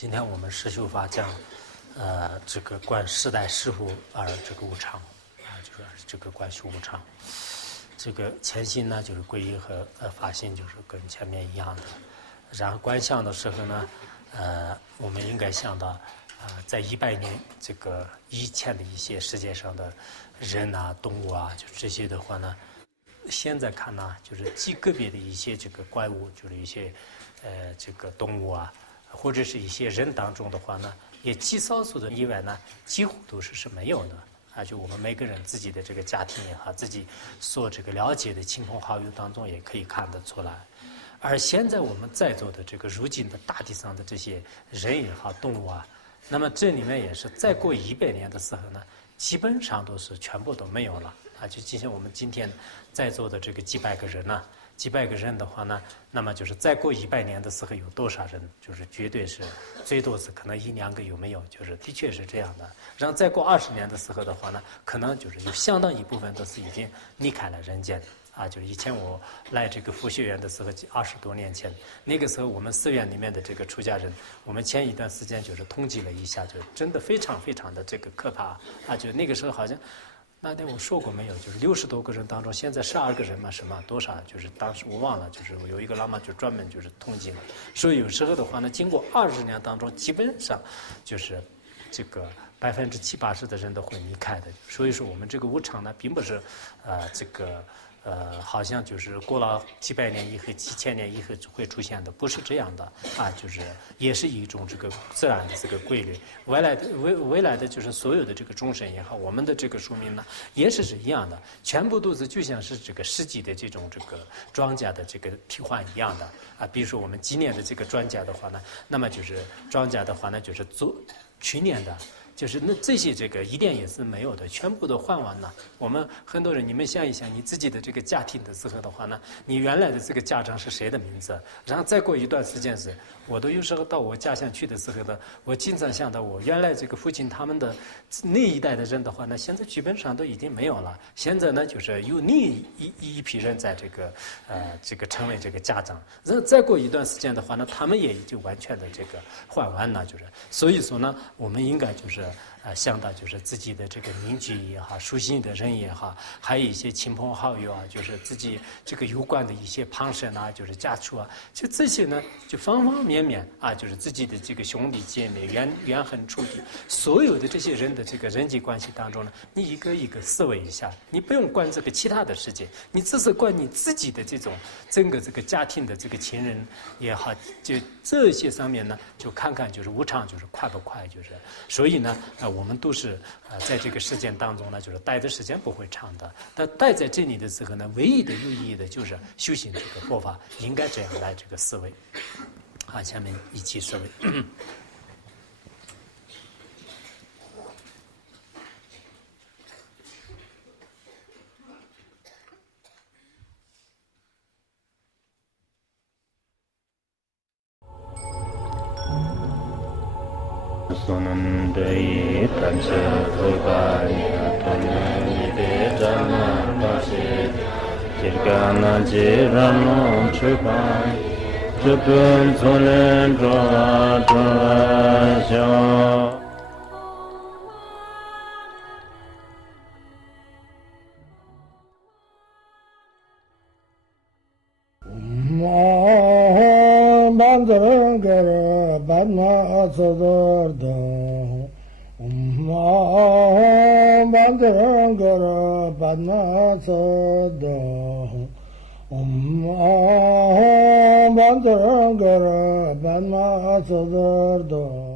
今天我们实修法讲，这个观世代事物而这个无常，就是这个观修无常。这个前心呢，就是皈依和法心，就是跟前面一样的。然后观相的时候呢，我们应该想到，在100年这个以前的一些世界上的人啊、动物啊，就这些的话呢，现在看呢，就是极个别的一些这个怪物，就是一些这个动物啊。或者是一些人当中的话呢，也极少数的以外呢，几乎都是没有的就我们每个人自己的这个家庭也好，自己所这个了解的亲朋好友当中也可以看得出来。而现在我们在座的这个如今的大地上的这些人也好，动物啊，那么这里面也是再过100年的时候呢，基本上都是全部都没有了就像我们今天在座的这个几百个人呢。几百个人的话呢，那么就是再过100年的时候有多少人，就是绝对是最多是可能1、2个有没有，就是的确是这样的。然后再过20年的时候的话呢，可能就是有相当一部分都是已经离开了人间就是以前我来这个佛学院的时候，20多年前，那个时候我们寺院里面的这个出家人，我们前一段时间就是统计了一下，就真的非常非常的这个可怕就那个时候好像。那天我说过没有？就是60多个人当中，现在12个人嘛，什么多少？就是当时我忘了，就是有一个喇嘛就专门就是统计了，所以有时候的话呢，经过20年当中，基本上就是这个70%、80%的人都会离开的。所以说我们这个无常呢，并不是这个好像就是过了几百年以后、几千年以后会出现的，不是这样的就是也是一种这个自然的这个规律。未来的就是所有的这个众生也好，我们的这个寿命呢，也是一样的，全部都是就像是这个世纪的这种这个庄稼的这个替换一样的比如说我们今年的这个庄稼的话呢，那么就是庄稼的话呢，就是去年的。就是那这些这个一点也是没有的，全部都换完了。我们很多人，你们想一想，你自己的这个家庭的时候的话呢，你原来的这个家长是谁的名字？然后再过一段时间是，我都有时候到我家乡去的时候呢，我经常想到我原来这个父亲他们的那一代的人的话呢，现在基本上都已经没有了。现在呢，就是有另一批人在这个成为这个家长。然后再过一段时间的话呢，他们也就完全的这个换完了，就是所以说呢，我们应该就是想到就是自己的这个邻居也好，熟悉的人也好，还有一些亲朋好友就是自己这个有关的一些旁生就是家属就这些呢，就方方面面就是自己的这个兄弟姐妹、冤恨处敌，所有的这些人的这个人际关系当中呢，你一个一个思维一下，你不用管这个其他的世界，你只是管你自己的这种整个这个家庭的这个亲人也好，就这些上面呢，就看看就是无常就是快不快，就是所以呢我们都是在这个时间当中呢，就是待的时间不会长的。但待在这里的时候呢，唯一的有意义的就是修行这个佛法，应该这样来这个思维。下面一起思维。Sonam dei tanche rupai tonne de jana pase jirgana jirano chupai chupun sonen droa droa sho Bandar Badna Sadardam Bandar Badna Sadardam Bandar Badna Sadardam